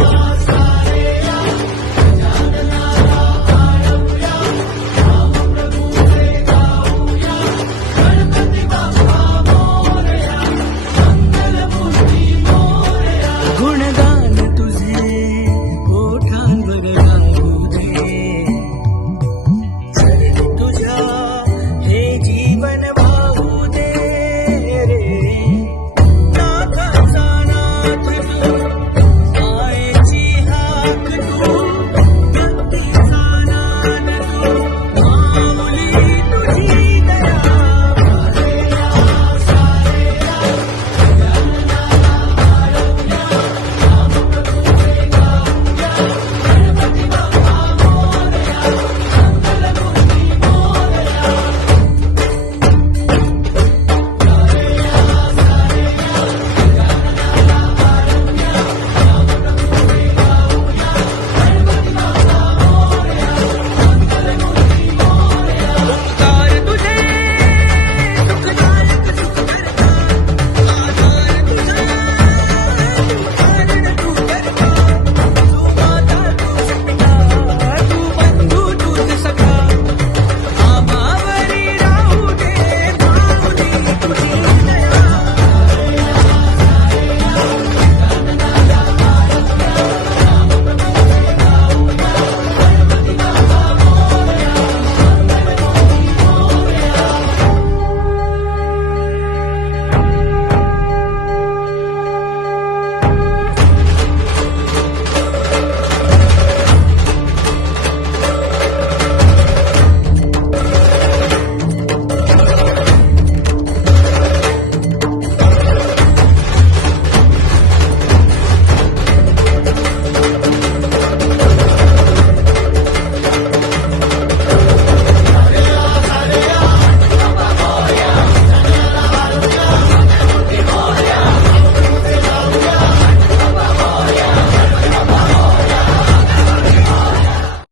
Thank okay. you.